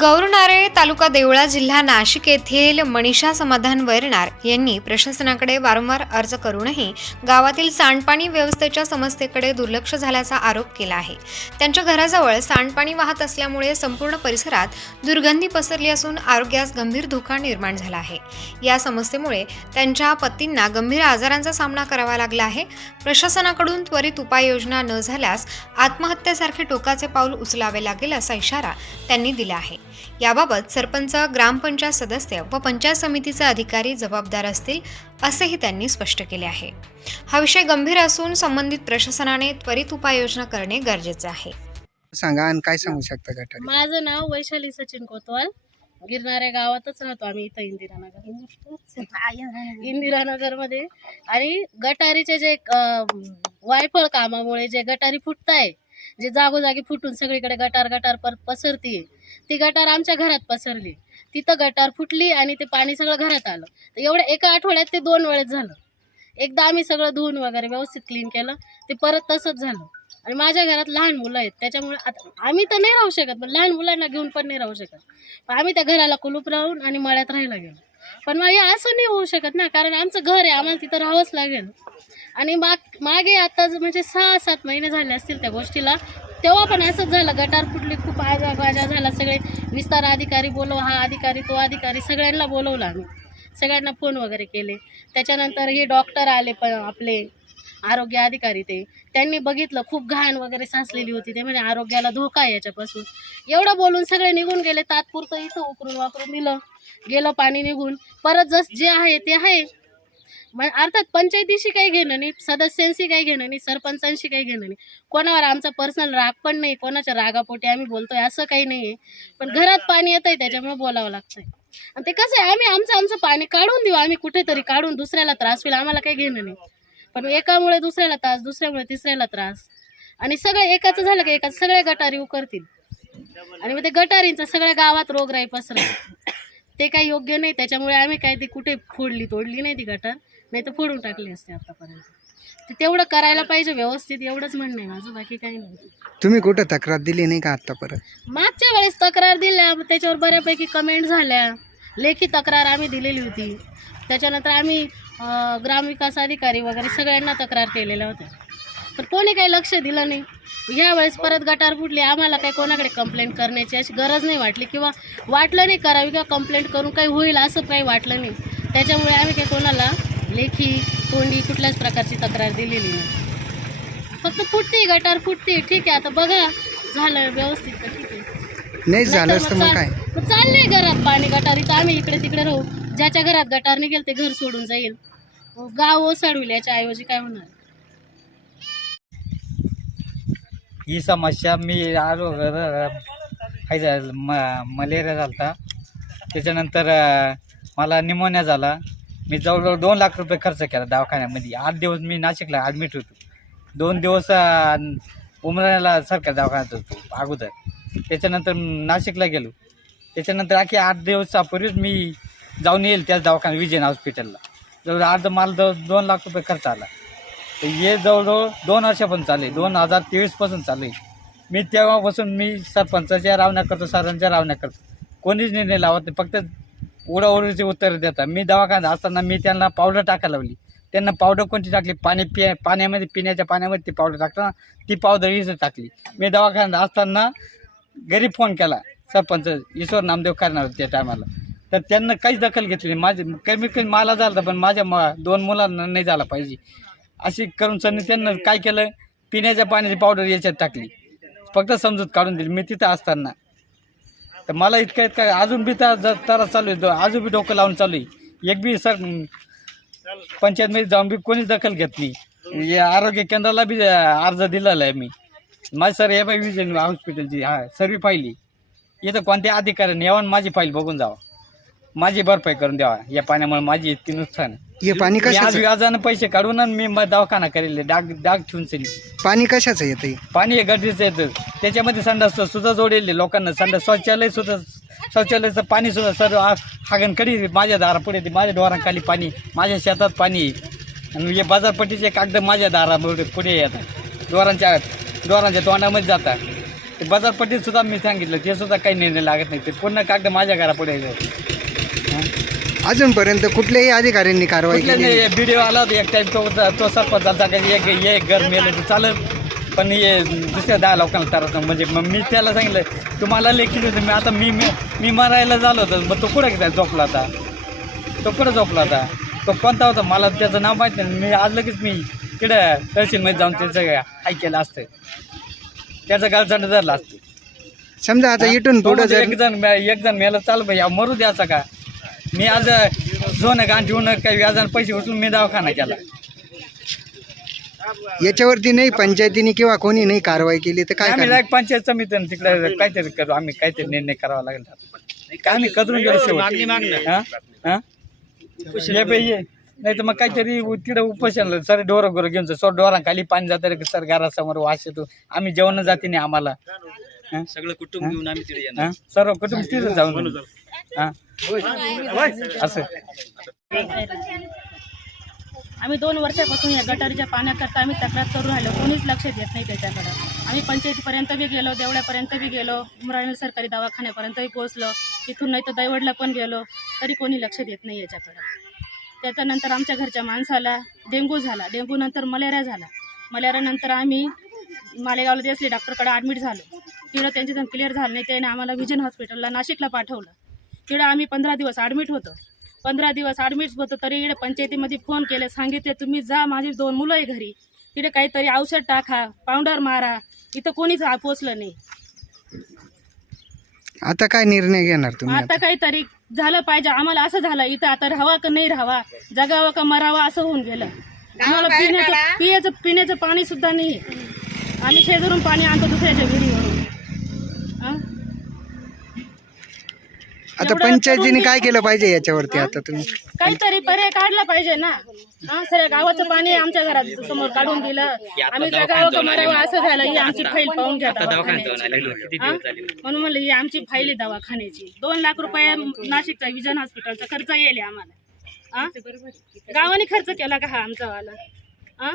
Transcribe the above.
गौरनारे तालुका देवळा जिल्हा नाशिक येथील मनीषा समाधान वैरणार यांनी प्रशासनाकडे वारंवार अर्ज करूनही गावातील सांडपाणी व्यवस्थेच्या समस्येकडे दुर्लक्ष झाल्याचा आरोप केला आहे. त्यांच्या घराजवळ सांडपाणी वाहत असल्यामुळे संपूर्ण परिसरात दुर्गंधी पसरली असून आरोग्यास गंभीर धोका निर्माण झाला आहे. या समस्येमुळे त्यांच्या पतींना गंभीर आजारांचा सामना करावा लागला आहे. प्रशासनाकडून त्वरित उपाययोजना न झाल्यास आत्महत्येसारखे टोकाचे पाऊल उचलावे लागेल असा इशारा त्यांनी दिला आहे. याबाबत सरपंच ग्रामपंचायत सदस्य व पंचायत समितीचे अधिकारी जबाबदार असतील असेही त्यांनी स्पष्ट केले आहे. हा विषय गंभीर असून संबंधित प्रशासनाने त्वरित उपाययोजना करणे गरजेचे आहे. सांगा आणि काय सांगू शकता गटारी माझं नाव वैशाली सचिन कोतवाल. गिरणाऱ्या गावातच राहतो आम्ही इथं इंदिरानगर. इंदिरानगरमध्ये आणि गटारीचे जे अं, वायफळ कामामुळे जे गटारी फुटताय जे जागोजागी फुटून सगळीकडे गटार गटार पर पसरतीये ती गटार आमच्या घरात पसरली. तिथं गटार फुटली आणि ते पाणी सगळं घरात आलं. तर एवढं एका आठवड्यात ते दोन वेळेस झालं. एकदा आम्ही सगळं धुवून वगैरे व्यवस्थित क्लीन केलं. ते परत तसंच झालं. आणि माझ्या घरात लहान मुलं आहेत. त्याच्यामुळे आता आम्ही तर नाही राहू शकत पण लहान मुलांना घेऊन पण नाही राहू शकत. आम्ही त्या घराला कुलूप राहून आणि मळ्यात राहायला गेलो. पण मग हे असं नाही होऊ शकत ना कारण आमचं घर आहे आम्हाला तिथं राहावंच लागेल. आणि माग मागे आता ज- म्हणजे सहा सात महिने झाले असतील त्या गोष्टीला तेव्हा पण असंच झालं. गटार फुटली खूप आजाबाजा झाला सगळे विस्तार अधिकारी बोलव हा अधिकारी तो अधिकारी सगळ्यांना बोलवला आम्ही. सगळ्यांना फोन वगैरे केले. त्याच्यानंतर हे डॉक्टर आले पण आपले. आरोग्य अधिकारी ते. त्यांनी बघितलं खूप घाण वगैरे साचलेली होती. ते म्हणे आरोग्याला धोका आहे याच्यापासून. एवढं बोलून सगळे निघून गेले. तात्पुरतं इथं उकरून वापरून दिलं. गेलं पाणी निघून. परत जस जे आहे ते आहे. मग अर्थात पंचायतीशी काही घेणं नाही सदस्यांशी काही घेणं नाही सरपंचांशी काही घेणं नाही. कोणावर आमचा पर्सनल राग पण नाही कोणाच्या रागापोटी आम्ही बोलतोय असं काही नाही आहे पण घरात पाणी येत आहे त्याच्यामुळे बोलावं लागतंय. आणि ते कसं आहे आम्ही आमचं आमचं पाणी काढून देऊ आम्ही कुठेतरी काढून दुसऱ्याला त्रास होईल आम्हाला काही घेणं नाही. पण एकामुळे दुसऱ्याला त्रास दुसऱ्यामुळे तिसऱ्याला त्रास. आणि सगळं एकाचं झालं की एकाच सगळ्या गटारी उकरतील. आणि मग ते गटारींचं सगळ्या गावात रोगराई पसरेल ते काही योग्य नाही त्याच्यामुळे आम्ही काय ती कुठे फोडली तोडली नाही ती गटार. नाही तर फोडून टाकली असते आतापर्यंत. ते तेवढं करायला पाहिजे व्यवस्थित एवढंच म्हणणं आहे माझं बाकी काही नाही. तुम्ही कुठं तक्रार दिली नाही का आतापर्यंत? मागच्या वेळेस तक्रार दिल्या त्याच्यावर बऱ्यापैकी कमेंट झाल्या. लेखी तक्रार आम्ही दिलेली होती. त्याच्यानंतर आम्ही ग्रामविकास अधिकारी वगैरे सगळ्यांना तक्रार केलेल्या होत्या. पण कोणी काही लक्ष दिलं नाही. यावेळेस परत गटार फुटली. आम्हाला काही कोणाकडे कंप्लेंट करण्याची अशी गरज नाही वाटली किंवा वाटलं नाही करावी किंवा कंप्लेंट करून काही होईल असं काही वाटलं नाही. त्याच्यामुळे आम्ही काही कोणाला लेखी तोंडी कुठल्याच प्रकारची तक्रार दिलेली नाही. फक्त फुटते गटार फुटते. ठीक आहे आता बघा. झालं व्यवस्थित तर ठीक आहे. नाही झालं काय? चाललंय घरात पाणी गटारीचं. आम्ही इकडे तिकडे राहू. ज्याच्या घरात गटार निघेल ते घर सोडून जाईल. गाव ओसाडविल याच्या ऐवजी काय होणार? ही समस्या मी आलो काय झालं म मलेरिया झाला होता त्याच्यानंतर अं, मला निमोनिया झाला. मी जवळजवळ दोन लाख रुपये खर्च केला दवाखान्यामध्ये. आठ दिवस मी नाशिकला ॲडमिट होतो. दोन दिवस अं, उमराण्याला सरकारी दवाखान्यात होतो अगोदर. त्याच्यानंतर नाशिकला गेलो. त्याच्यानंतर अख्खी आठ दिवसापूर्वीच मी जाऊन येईल त्याच दवाखान्यात विजयन हॉस्पिटलला जवळ अर्ध माल जवळ दोन लाख रुपये खर्च आला. तर हे जवळजवळ दोन वर्षापासून चालू आहे दोन हजार तेवीसपासून चालू आहे मी तेव्हापासून मी सरपंचाच्या रावण्या करतो सरांच्या रावण्या करतो. कोणीच निर्णय लावत नाही. फक्त उडाउडीचे उत्तर देतात. मी दवाखान्यात असताना मी त्यांना पावडर टाकायला लावली. त्यांना पावडर कोणती टाकली? पाणी पिया पाण्यामध्ये पिण्याच्या पाण्यामध्ये ती पावडर टाकताना ती पावडर इथं टाकली. मी दवाखान्यात असताना घरी फोन केला. सरपंच ईश्वर नामदेव करणार होते त्या टायमाला तर त्यांना काहीच दखल घेतली नाही. माझे कमी कमी मला झालं होतं, पण माझ्या मा दोन मुलांना नाही झाला पाहिजे. अशी करून सरनी त्यांना काय केलं? पिण्याच्या पाण्याची पावडर याच्यात टाकली. फक्त समजूत काढून दिली. मी तिथं असताना. तर मला इतकं इतका अजून बी तर त्रास चालू आहे. अजून बी डोकं लावून चालू आहे. एक बी सर पंचायतमध्ये जाऊन बी कोणीच दखल घेत नाही. या आरोग्य केंद्राला बी अर्ज दिलेला आहे मी. माझी सर एम आय विजन हॉस्पिटलची हा सर्व फाईल आहे इथं कोणत्या अधिकाऱ्याने यावं आणि माझी फाईल बघून जावं. माझी भरपाई करून द्यावा. या पाण्यामुळे माझी इतकी नुकसान आहे. हे पाणी मी आज कशाचं? व्याजानं पैसे काढून आणि मी दवाखाना करेल. डाग डाग ठेवून सनी पाणी कशाचं येतं हे? पाणी हे गरजेचं येतं त्याच्यामध्ये संडास सुद्धा जोडेल लोकांना. संडास शौचालय सुद्धा शौचालयाचं पाणी सुद्धा सर्व आ- हागणकडी माझ्या दारापुढे येते. माझ्या डोराखाली पाणी माझ्या शेतात पाणी. आणि हे बाजारपट्टीचे कागद माझ्या दारापुढे पुढे येतात. डोरांच्या डोरांच्या तोंडामध्ये जातात. ते बाजारपट्टीत सुद्धा मी सांगितलं ते सुद्धा काही निर्णय लागत नाही. ते पूर्ण कागद माझ्या घरापुढे आहे. अजूनपर्यंत कुठल्याही अधिकाऱ्यांनी कारवाई केली नाही. व्हिडिओ आला होता एक टाईम तो तो सरपंचाचा काही एक एक घर मेलं तर चालेल. पण हे दुसऱ्या दहा लोकांना नको. म्हणजे मग मी त्याला सांगितलं तुम्हाला लेखी होतं मी आता मी मी मी मरायला झालो होतं. मग तो कुठं गेला? झोपला होता. तो कुठं झोपला होता? तो कोणता होता? मला त्याचं नाव माहीत नाही. मी आज लगेच मी तिकडं तहसीलमध्ये जाऊन त्याचं हाय केलं असतं. त्याचं गालचांड धरलं असतं. समजा आता इथून पुढे म्हणजे जर एक जण एक जण मेला चाल भाई मरू द्यायचा का? मी आज झोन गाण ठेवून काही व्याजाने पैसे उचलून मी दवाखाना केला. याच्यावरती नाही पंचायतीने किंवा कोणी नाही कारवाई केली तर काय आम्ही करणार? direct पंचायत समितीने तिकडे काहीतरी करू. आम्ही काहीतरी निर्णय करावा लागेल. काय आम्ही करून गेलो शेवट. हा? हा? ये बाई ये नाही तर मग काहीतरी तिकडे उपोषण सर डोरं गोरं घेऊन जा. सर डोरांखाली पाणी जातं रे, सर घरासमोर वास येतो. आम्ही जेवण जाते नाही आम्हाला. सगळं कुटुंब घेऊन आम्ही तिथे सर्व कुटुंब तिथे जाऊन. हा? असं आम्ही दोन वर्षापासून या गटारीच्या पाण्याकरता आम्ही तक्रार करून राहिलो. कोणीच लक्ष देत नाही त्याच्याकडं. आम्ही पंचायतीपर्यंत बी गेलो देवळ्यापर्यंत बी गेलो उमराणी सरकारी दवाखान्यापर्यंतही पोहोचलो. इथून नाही तर दैवडला पण गेलो. तरी कोणी लक्ष देत नाही याच्याकडं. त्याच्यानंतर आमच्या घरच्या माणसाला डेंग्यू झाला. डेंग्यू नंतर मलेरिया झाला. मलेरियानंतर आम्ही मालेगावला देसले डॉक्टरकडे ॲडमिट झालो. तिकडं त्यांचे जण क्लिअर झालं नाही त्याने आम्हाला विजन हॉस्पिटलला नाशिकला पाठवलं. तिकडं आम्ही पंधरा दिवस ॲडमिट होतो. पंधरा दिवस ॲडमिट होतो तरी इकडे पंचायतीमध्ये फोन केले सांगितले तुम्ही जा माझी दोन मुलं आहे घरी. तिकडे काहीतरी औषध टाका पावडर मारा. इथं कोणीच आ- पोचलं नाही. आता काय निर्णय घेणार तुम्ही आता काहीतरी झालं पाहिजे. आम्हाला असं झालं इथं आता राहावा का नाही राहावा? जगावं का मरावा असं होऊन गेलं. आम्हाला पिण्याचं पियाचं पिण्याचं पाणी सुद्धा नाही आम्ही शेजारून पाणी आणतो दुसऱ्याच्या विहिरीवरून आता एवढं पंचायतीने करून काय केलं पाहिजे याच्यावरती आता तुम्ही? काहीतरी पर्याय काढला पाहिजे ना. हा सर गावाचं पाणी आमच्या घरात समोर काढून दिलं. आम्ही का मरावं असं झालं ही आमची फाईल पाहून घ्या दवाखान्याची. हा? म्हणून म्हणलं ही आमची फाईल आहे दवाखान्याची. दोन लाख रुपये नाशिकचा विजन हॉस्पिटलचा खर्च येईल आम्हाला. हा? गावाने खर्च केला का हा आमचा वाला? हा?